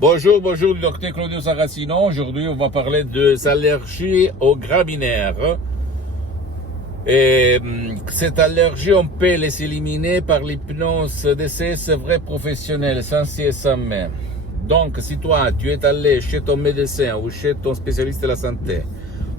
Bonjour, bonjour, le docteur Claudio Saracino. Aujourd'hui, on va parler des allergies aux graminées. Et cette allergie, on peut les éliminer par l'hypnose DCS vrai professionnel, sans si et sans mais. Donc, si toi, tu es allé chez ton médecin ou chez ton spécialiste de la santé,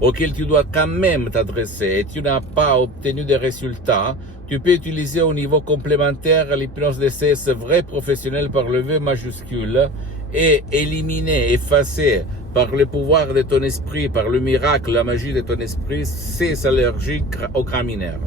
auquel tu dois quand même t'adresser et tu n'as pas obtenu de résultats, tu peux utiliser au niveau complémentaire l'hypnose DCS vrai professionnel par le V majuscule et éliminer, effacer par le pouvoir de ton esprit, par le miracle, la magie de ton esprit, ces allergies aux graminaires.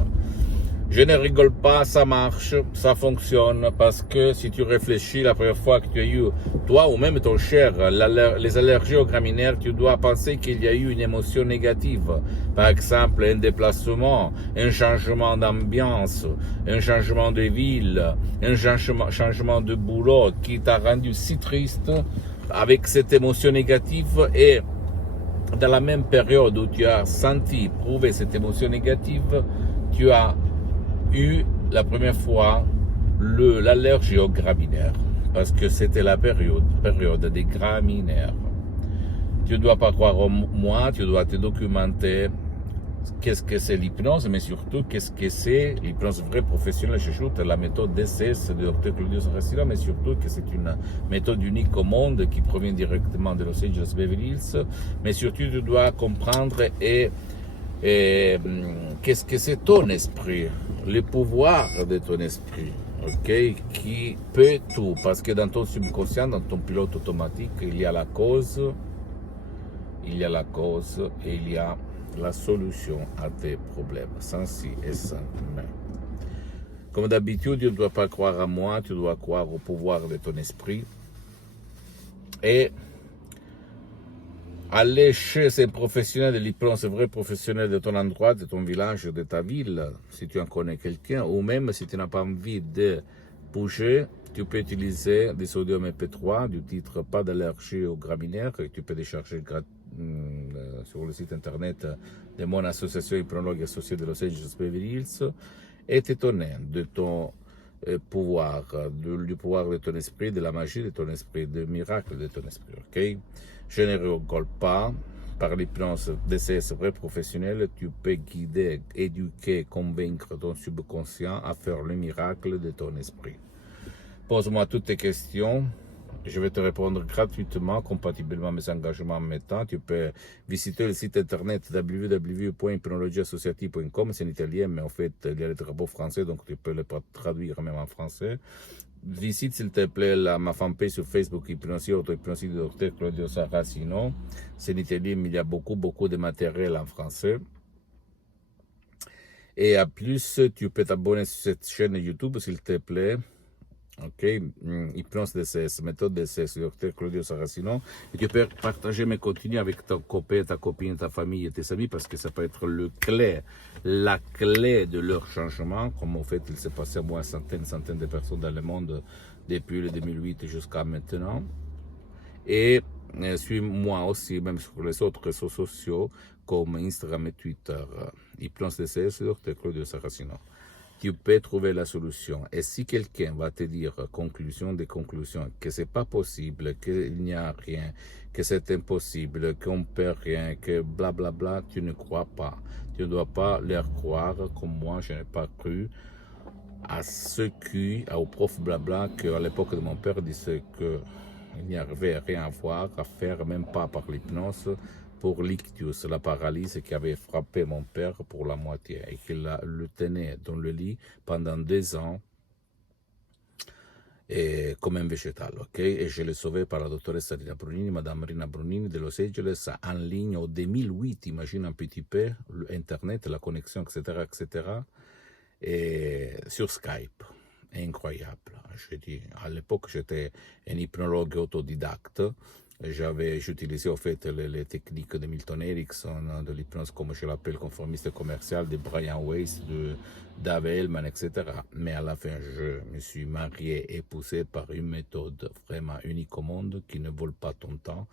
Je ne rigole pas, ça marche, ça fonctionne, parce que si tu réfléchis la première fois que tu as eu, toi ou même ton cher, les allergies aux graminaires, tu dois penser qu'il y a eu une émotion négative. Par exemple, un déplacement, un changement d'ambiance, un changement de ville, un changement de boulot qui t'a rendu si triste avec cette émotion négative et dans la même période où tu as senti, prouvé cette émotion négative, tu as eu la première fois l'allergie aux graminaires, parce que c'était la période des graminaires. Tu ne dois pas croire en moi, tu dois te documenter qu'est-ce que c'est l'hypnose, mais surtout qu'est-ce que c'est l'hypnose vraie professionnelle. Je joute la méthode DCS de Dr. Claudio Saracino, mais surtout que c'est une méthode unique au monde qui provient directement de Los Angeles Beverly Hills. Mais surtout, tu dois comprendre et qu'est-ce que c'est ton esprit, le pouvoir de ton esprit, ok, qui peut tout, parce que dans ton subconscient, dans ton pilote automatique, il y a la cause, et il y a la solution à tes problèmes, sans si et sans mais. Comme d'habitude, tu ne dois pas croire à moi, tu dois croire au pouvoir de ton esprit et aller chez ces professionnels de l'hypnose, vrai professionnel de ton endroit, de ton village, de ta ville, si tu en connais quelqu'un, ou même si tu n'as pas envie de bouger, tu peux utiliser des sodium MP3 du titre Pas d'allergie aux graminaires, que tu peux décharger sur le site internet de mon association hypnologue associée de Los Angeles Beverly Hills, et t'étonner de ton pouvoir, du pouvoir de ton esprit, de la magie de ton esprit, du miracle de ton esprit, ok? Je ne rigole pas. Par l'hypnose DCS vrai professionnel, tu peux guider, éduquer, convaincre ton subconscient à faire le miracle de ton esprit. Pose-moi toutes tes questions. Je vais te répondre gratuitement, compatiblement à mes engagements en même temps. Tu peux visiter le site internet www.hypnologieassociative.com. C'est en italien, mais en fait, il y a les drapeaux français, donc tu peux le traduire même en français. Visite s'il te plaît ma fanpage sur Facebook, Hypnosie, Auto-Hypnosie de Dr. Claudio Saracino. C'est en italien, mais il y a beaucoup de matériel en français. Et à plus, tu peux t'abonner sur cette chaîne YouTube, s'il te plaît. Ok, hypnose DCS, méthode DCS, Dr. Claudio Saracino. Et tu peux partager mes contenus avec ton copain, ta copine, ta famille et tes amis, parce que ça peut être la clé de leur changement, comme en fait il s'est passé à moi centaines de personnes dans le monde depuis le 2008 jusqu'à maintenant. Et suis-moi aussi, même sur les autres réseaux sociaux, comme Instagram et Twitter, hypnose DCS, Dr. Claudio Saracino. Tu peux trouver la solution. Et si quelqu'un va te dire, conclusion des conclusions, que c'est pas possible, qu'il n'y a rien, que c'est impossible, qu'on ne peut rien, que blablabla, bla bla, tu ne crois pas. Tu ne dois pas leur croire, comme moi, je n'ai pas cru à ceux qui, au prof blabla, qu'à l'époque de mon père disait qu'il n'y avait rien à voir, à faire, même pas par l'hypnose, pour l'ictus, la paralysie qui avait frappé mon père pour la moitié et qu'il le tenait dans le lit pendant 2 ans et comme un végétal, ok? Et je l'ai sauvé par la dottoressa Rina Brunini, Madame Rina Brunini de Los Angeles, en ligne en 2008, imagine un petit peu, Internet, la connexion, etc., et sur Skype. Incroyable. Je dis, à l'époque, j'étais un hypnologue autodidacte. J'utilisais en fait les techniques de Milton Erickson, de l'hypnose comme je l'appelle, conformiste commercial, de Brian Weiss, de Dave Hellman, etc. Mais à la fin, je me suis marié, épousé par une méthode vraiment unique au monde, qui ne vole pas ton temps,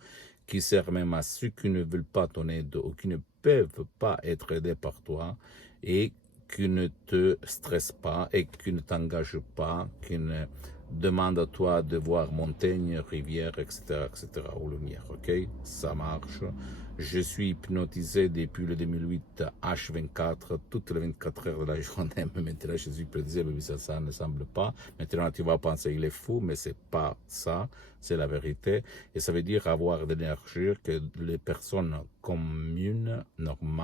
qui sert même à ceux qui ne veulent pas ton aide ou qui ne peuvent pas être aidés par toi, et qui ne te stresse pas et qui ne t'engage pas, qui ne demande à toi de voir montagne, rivière, etc., ou lumière, ok? Ça marche. Je suis hypnotisé depuis le 2008 H24, toutes les 24 heures de la journée, mais maintenant je suis hypnotisé, mais ça ne semble pas. Maintenant tu vas penser il est fou, mais c'est pas ça, c'est la vérité. Et ça veut dire avoir de l'énergie que les personnes communes, normales,